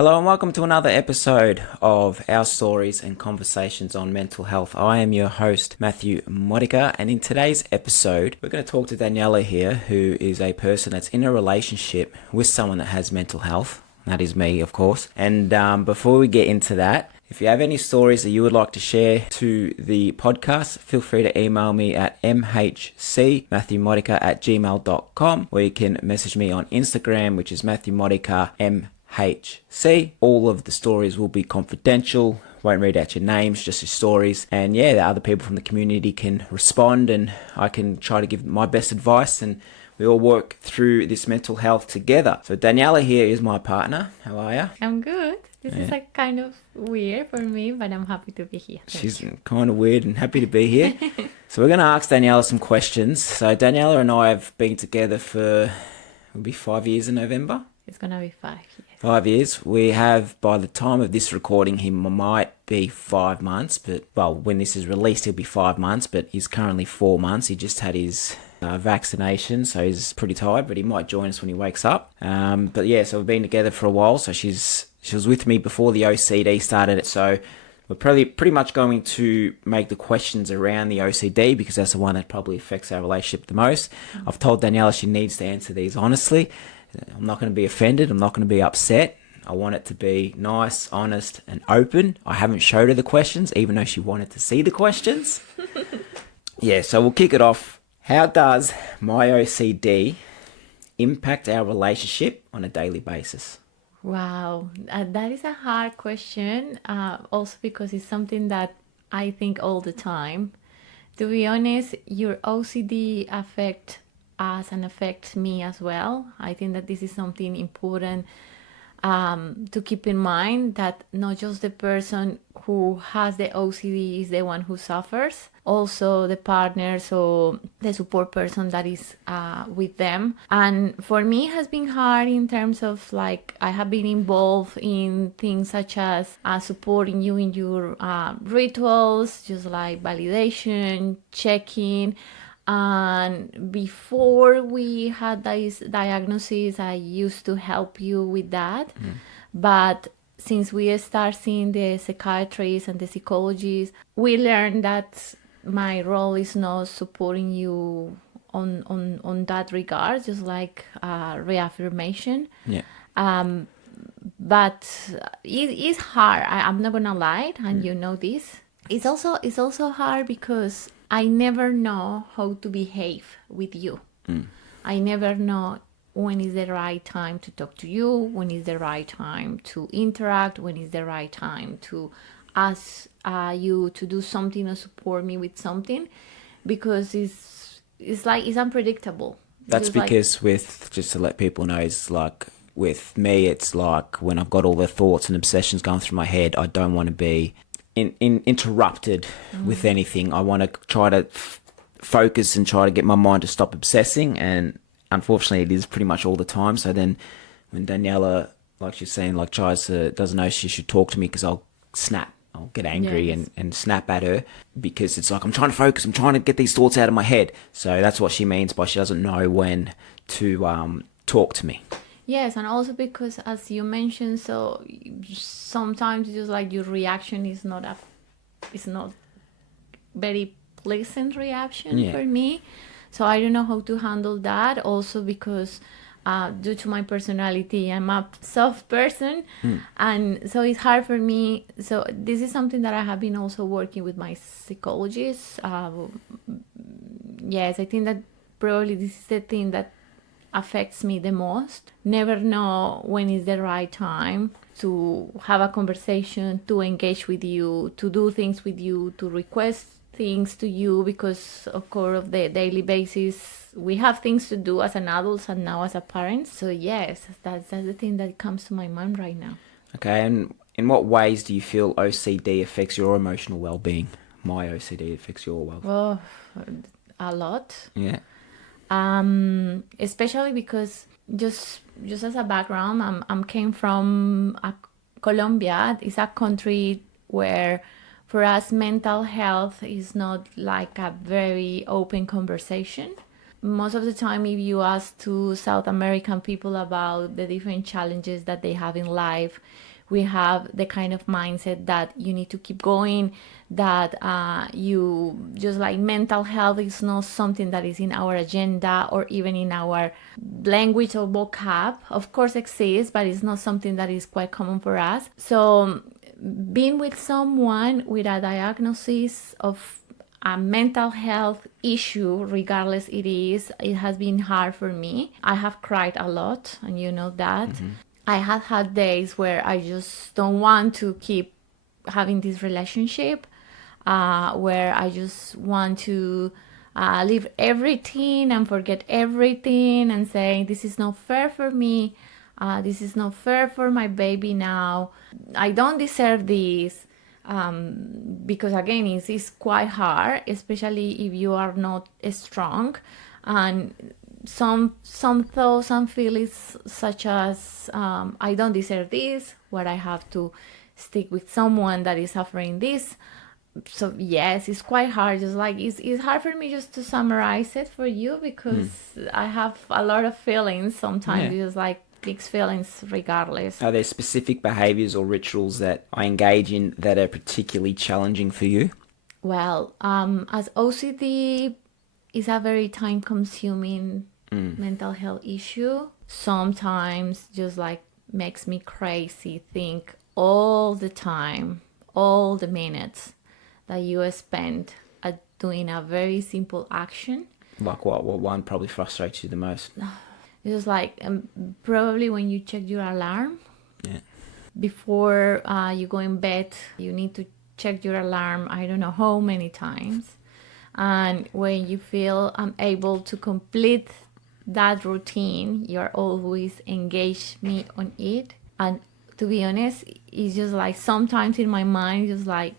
Hello and welcome to another episode of our stories and conversations on mental health. I am your host, Matthew Modica, and in today's episode, we're going to talk to Daniela here, who is a person that's in a relationship with someone that has mental health. That is me, of course. And before we get into that, if you have any stories that you would like to share to the podcast, feel free to email me at mhcmatthewmodica@gmail.com, or you can message me on Instagram, which is MatthewModicaMHC. All of the stories will be confidential. Won't read out your names, just your stories. And yeah, the other people from the community can respond, and I can try to give my best advice, and we all work through this mental health together. So Daniela here is my partner. How are you? I'm good. This is like kind of weird for me, but I'm happy to be here. She's kind of weird and happy to be here. So we're going to ask Daniela some questions. So Daniela and I have been together for, it'll be 5 years in November. It's going to be 5 years. 5 years. We have, by the time of this recording, he might be 5 months, but, well, when this is released, he'll be 5 months, but he's currently 4 months. He just had his vaccination, so he's pretty tired, but he might join us when he wakes up. But yeah, so we've been together for a while, so she was with me before the OCD started, so we're probably pretty much going to make the questions around the OCD because that's the one that probably affects our relationship the most. I've told Daniela she needs to answer these honestly. I'm not going to be offended. I'm not going to be upset. I want it to be nice, honest, and open. I haven't showed her the questions, even though she wanted to see the questions. Yeah, so we'll kick it off. How does my OCD impact our relationship on a daily basis? Wow, that is a hard question. Also because it's something that I think all the time. To be honest, your OCD affects us and affects me as well. I think that this is something important to keep in mind, that not just the person who has the OCD is the one who suffers, also the partners or the support person that is with them. And for me it has been hard in terms of like I have been involved in things such as supporting you in your rituals, just like validation, checking. And before we had this diagnosis, I used to help you with that. But since we start seeing the psychiatrists and the psychologists, we learned that my role is not supporting you on that regard, just like reaffirmation. Yeah. But it is hard. I'm not gonna lie, and you know this. It's also hard because I never know how to behave with you. I never know when is the right time to talk to you, when is the right time to interact, when is the right time to ask you to do something or support me with something, because it's unpredictable. That's Just because just to let people know, is like with me, it's like when I've got all the thoughts and obsessions going through my head, I don't want to be interrupted with anything. I want to try to focus and try to get my mind to stop obsessing, and unfortunately it is pretty much all the time. So then when Daniela, like she's saying, like doesn't know she should talk to me, because I'll get angry. Yes. and snap at her, because it's like I'm trying to focus, I'm trying to get these thoughts out of my head. So that's what she means by she doesn't know when to talk to me. Yes, and also because, as you mentioned, so sometimes just like your reaction is not very pleasant reaction for me. So I don't know how to handle that. Also because due to my personality, I'm a soft person, and so it's hard for me. So this is something that I have been also working with my psychologist. Yes, I think that probably this is the thing that affects me the most. Never know when is the right time to have a conversation, to engage with you, to do things with you, to request things to you, because of course of the daily basis we have things to do as an adult and now as a parent. So yes, that's the thing that comes to my mind right now. Okay, and in what ways do you feel OCD affects your emotional well-being? My OCD affects your well-being. Well, a lot. Yeah. Especially because just as a background, I'm came from Colombia. It's a country where for us mental health is not like a very open conversation. Most of the time, if you ask to South American people about the different challenges that they have in life, we have the kind of mindset that you need to keep going, that you just like mental health is not something that is in our agenda or even in our language or vocab. Of course exists, but it's not something that is quite common for us. So being with someone with a diagnosis of a mental health issue, regardless it has been hard for me. I have cried a lot, and you know that. I have had days where I just don't want to keep having this relationship, where I just want to leave everything and forget everything and say, this is not fair for me. This is not fair for my baby now. I don't deserve this. Because again, it's quite hard, especially if you are not strong. And some thoughts and feelings such as I don't deserve this, where I have to stick with someone that is suffering this. So yes, it's quite hard. Just like it's hard for me just to summarize it for you, because I have a lot of feelings sometimes. Yeah. Just like mixed feelings regardless. Are there specific behaviors or rituals that I engage in that are particularly challenging for you? Well, as OCD is a very time consuming mental health issue, sometimes just like makes me crazy think all the time, all the minutes that you spend at doing a very simple action. Like what? What one probably frustrates you the most? It's just like probably when you check your alarm. Yeah. Before you go in bed, you need to check your alarm, I don't know how many times. And when you feel unable to complete that routine, you're always engaged me on it. And to be honest, it's just like sometimes in my mind, just like,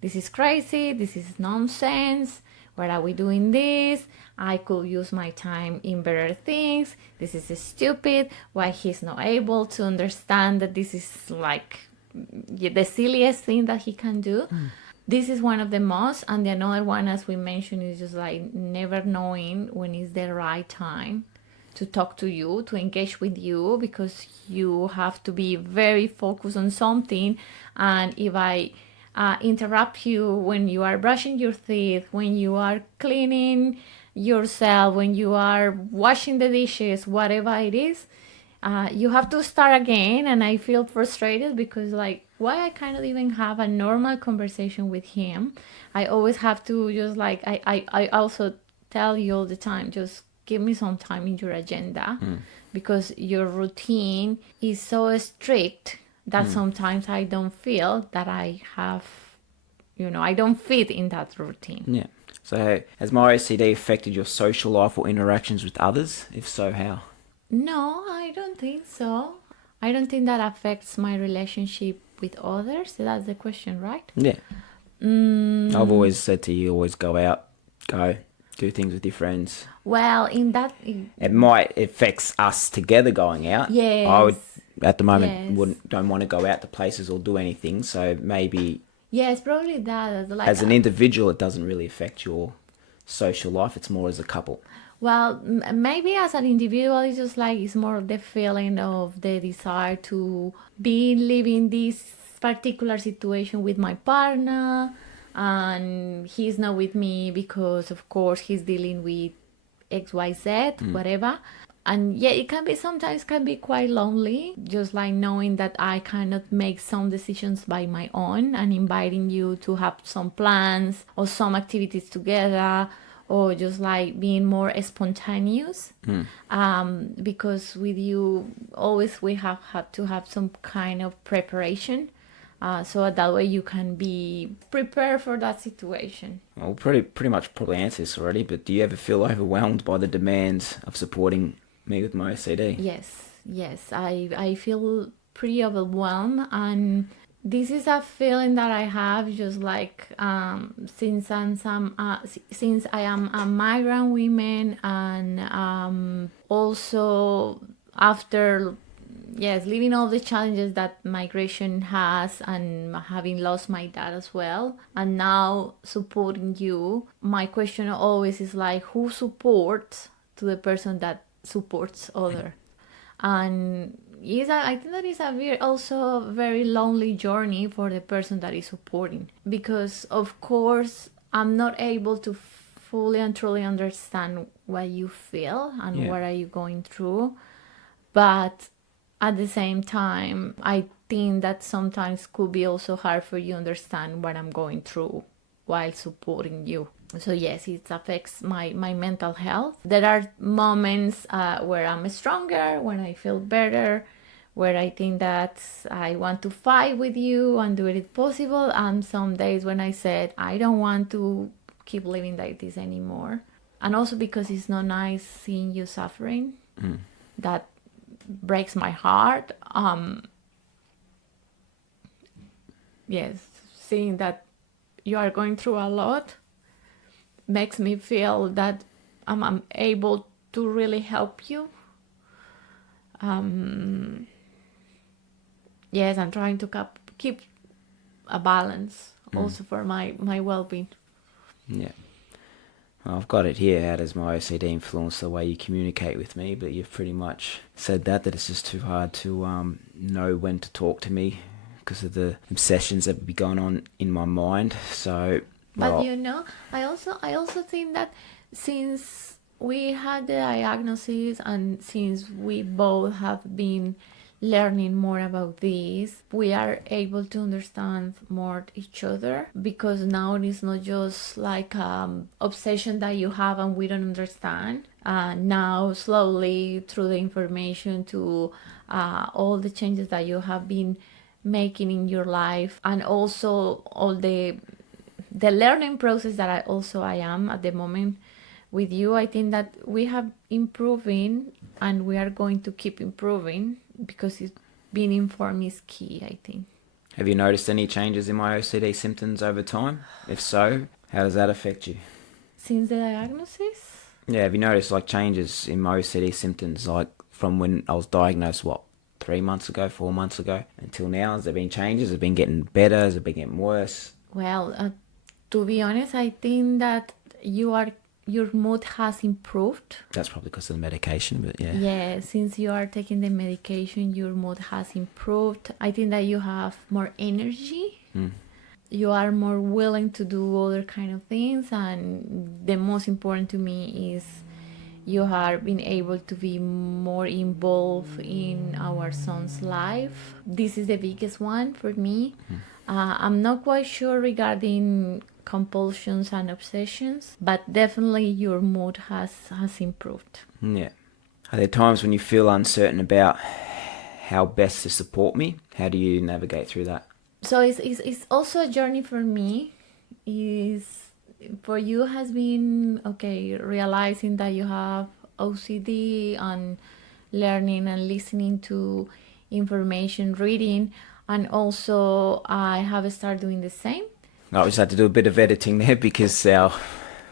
this is crazy, this is nonsense. Why are we doing this? I could use my time in better things. This is stupid. Why he's not able to understand that this is like the silliest thing that he can do. This is one of the most. And the another one, as we mentioned, is just like never knowing when is the right time to talk to you, to engage with you, because you have to be very focused on something. And if I interrupt you when you are brushing your teeth, when you are cleaning yourself, when you are washing the dishes, whatever it is, you have to start again. And I feel frustrated because like, why I cannot even have a normal conversation with him. I always have to just like, I also tell you all the time, just give me some time in your agenda, because your routine is so strict that sometimes I don't feel that I have, I don't fit in that routine. Yeah. So has my OCD affected your social life or interactions with others? If so, how? No, I don't think so. I don't think that affects my relationship with others. That's the question, right? Yeah. I've always said to you, always go out, do things with your friends. Well, It might affects us together going out. yes, I would, at the moment, yes. don't want to go out to places or do anything. So maybe Yes, probably that. Like, as an individual, it doesn't really affect your social life. It's more as a couple. well, maybe as an individual, it's just like it's more the feeling of the desire to be living this particular situation with my partner, and he's not with me because, of course, he's dealing with XYZ, whatever. And yeah, it can be sometimes can be quite lonely, just like knowing that I cannot make some decisions by my own and inviting you to have some plans or some activities together, or just like being more spontaneous. Because with you, always we have had to have some kind of preparation. So that way you can be prepared for that situation. Well, pretty much probably answered this already. But do you ever feel overwhelmed by the demands of supporting me with my OCD? Yes, I feel pretty overwhelmed, and this is a feeling that I have just like since since I am a migrant woman, and also after living all the challenges that migration has, and having lost my dad as well, and now supporting you. My question always is like, who supports to the person that supports other? And I think that is a very also very lonely journey for the person that is supporting, because of course I'm not able to fully and truly understand what you feel and Yeah. what are you going through, but at the same time I think that sometimes could be also hard for you to understand what I'm going through while supporting you. So yes, it affects my mental health. There are moments where I'm stronger, when I feel better, where I think that I want to fight with you and do it possible, and some days when I said I don't want to keep living like this anymore. And also because it's not nice seeing you suffering. That breaks my heart. Yes, seeing that you are going through a lot makes me feel that I'm able to really help you. Yes, I'm trying to keep a balance also for my well-being. Yeah. Well, I've got it here. How does my OCD influence the way you communicate with me? But you've pretty much said that it's just too hard to know when to talk to me because of the obsessions that would be going on in my mind. So, But well, you know, I also think that since we had the diagnosis and since we both have been learning more about this, we are able to understand more each other, because now it's not just like obsession that you have and we don't understand. Now slowly through the information to all the changes that you have been making in your life, and also all the learning process that I am at the moment with you, I think that we have improving and we are going to keep improving, because it's being informed is key, I think. have you noticed any changes in my OCD symptoms over time? If so, how does that affect you? Since the diagnosis? Yeah, have you noticed like changes in my OCD symptoms, like from when I was diagnosed, 3 months ago, 4 months ago, until now? Has there been changes? Has it been getting better? Has it been getting worse? Well, to be honest, I think that your mood has improved. That's probably because of the medication, but yeah. Yeah, since you are taking the medication, your mood has improved. I think that you have more energy. You are more willing to do other kind of things, and the most important to me is you are being able to be more involved in our son's life. This is the biggest one for me. I'm not quite sure regarding compulsions and obsessions, but definitely your mood has improved. Yeah. Are there times when you feel uncertain about how best to support me? How do you navigate through that? So it's also a journey for me. Is for you has been okay realizing that you have OCD and learning and listening to information, reading, and also I have started doing the same. I just had to do a bit of editing there because our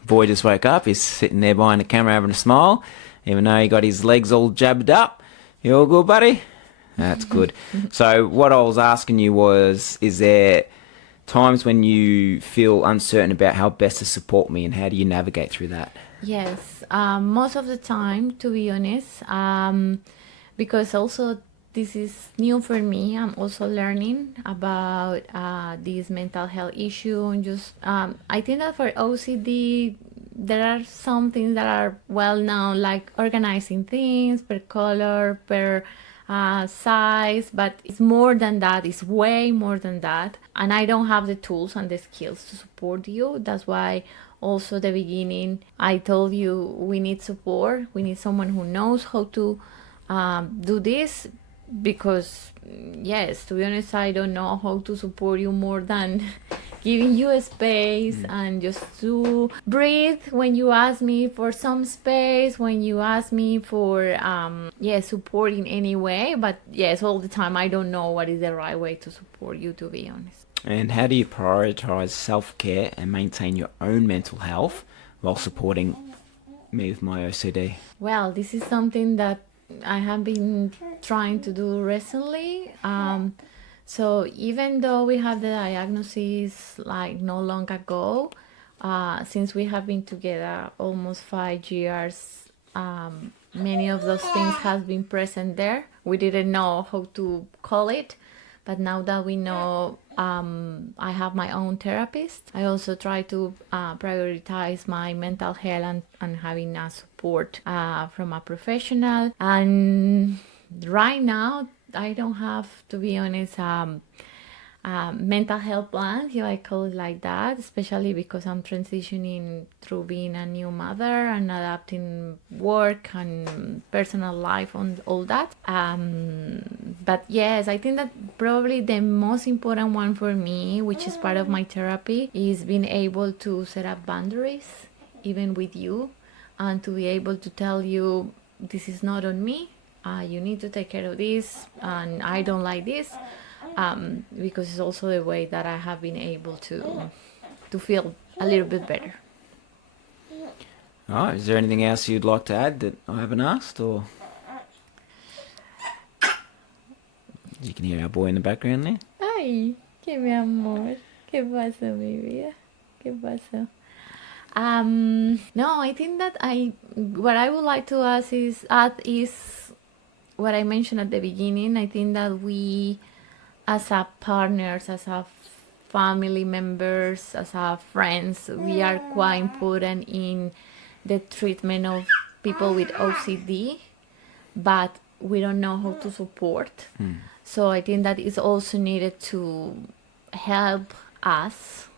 boy just woke up. He's sitting there behind the camera having a smile, even though he got his legs all jabbed up. You all good, buddy? That's good. So what I was asking you was, is there times when you feel uncertain about how best to support me, and how do you navigate through that? Yes, most of the time, to be honest, because also this is new for me. I'm also learning about this mental health issue, and just I think that for OCD there are some things that are well known, like organizing things per color, per size, but it's more than that. It's way more than that, and I don't have the tools and the skills to support you. That's why also the beginning I told you we need support. We need someone who knows how to do this, because yes, to be honest, I don't know how to support you more than giving you a space and just to breathe when you ask me for some space, when you ask me for support in any way. But yes, all the time I don't know what is the right way to support you, to be honest. And how do you prioritize self-care and maintain your own mental health while supporting me with my OCD? Well, this is something that I have been trying to do recently. So even though we have the diagnosis like no long ago, since we have been together almost 5 years, many of those things have been present there we didn't know how to call it. But now that we know, I have my own therapist. I also try to prioritize my mental health and having a support from a professional. And right now, I don't have, to be honest, mental health plan, if I call it like that, especially because I'm transitioning through being a new mother and adapting work and personal life and all that. But yes, I think that probably the most important one for me, which is part of my therapy, is being able to set up boundaries, even with you, and to be able to tell you, this is not on me. You need to take care of this, and I don't like this. Because it's also the way that I have been able to feel a little bit better. All right. Is there anything else you'd like to add that I haven't asked, or you can hear our boy in the background there? Ay, que mi amor, ¿qué pasó, mi vida? ¿Qué pasó? No, I think that what I would like to add is what I mentioned at the beginning. I think that we, as a partners, as a family members, as a friends, we are quite important in the treatment of people with OCD, but we don't know how to support. So I think that is also needed to help us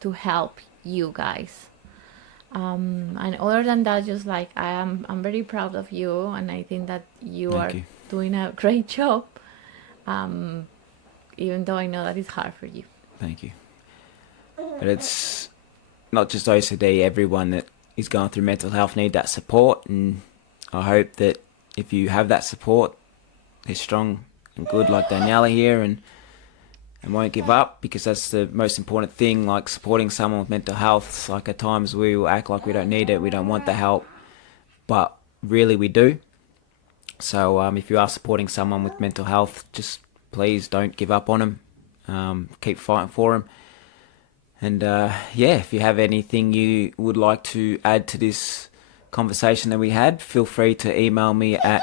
to help you guys. And other than that, just like I'm very proud of you, and I think that you Thank are you. doing a great job. Even though I know that it's hard for you. Thank you. But it's not just OCD. Everyone that is going through mental health need that support, and I hope that if you have that support, they're strong and good like Daniela here, and won't give up, because that's the most important thing. Like supporting someone with mental health, like at times we will act like we don't need it, we don't want the help, but really we do. So if you are supporting someone with mental health, just please don't give up on them. Keep fighting for them. And if you have anything you would like to add to this conversation that we had, feel free to email me at,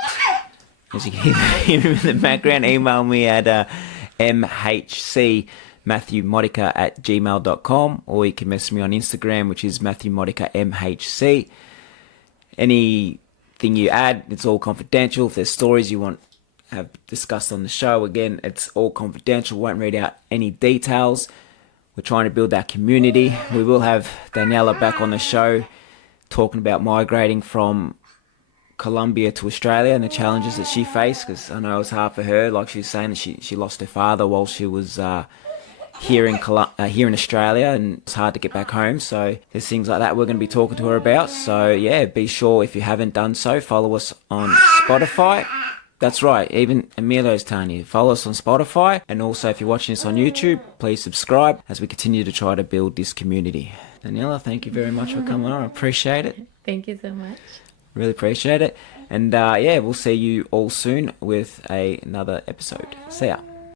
as you can hear him in the background, email me at mhcmatthewmodica@gmail.com, or you can message me on Instagram, which is matthewmodicamhc. Anything you add, it's all confidential. If there's stories you want have discussed on the show, again, it's all confidential. Won't read out any details. We're trying to build our community. We will have Daniela back on the show talking about migrating from Colombia to Australia and the challenges that she faced, because I know it was hard for her. Like she was saying, that she lost her father while she was here in Australia, and it's hard to get back home. So there's things like that we're going to be talking to her about. So yeah, be sure, if you haven't done so, follow us on Spotify. That's right, even Emilo's telling you, follow us on Spotify. And also, if you're watching this on YouTube, please subscribe as we continue to try to build this community. Daniela, thank you very much for coming on. I appreciate it. Thank you so much. Really appreciate it. And we'll see you all soon with another episode. See ya.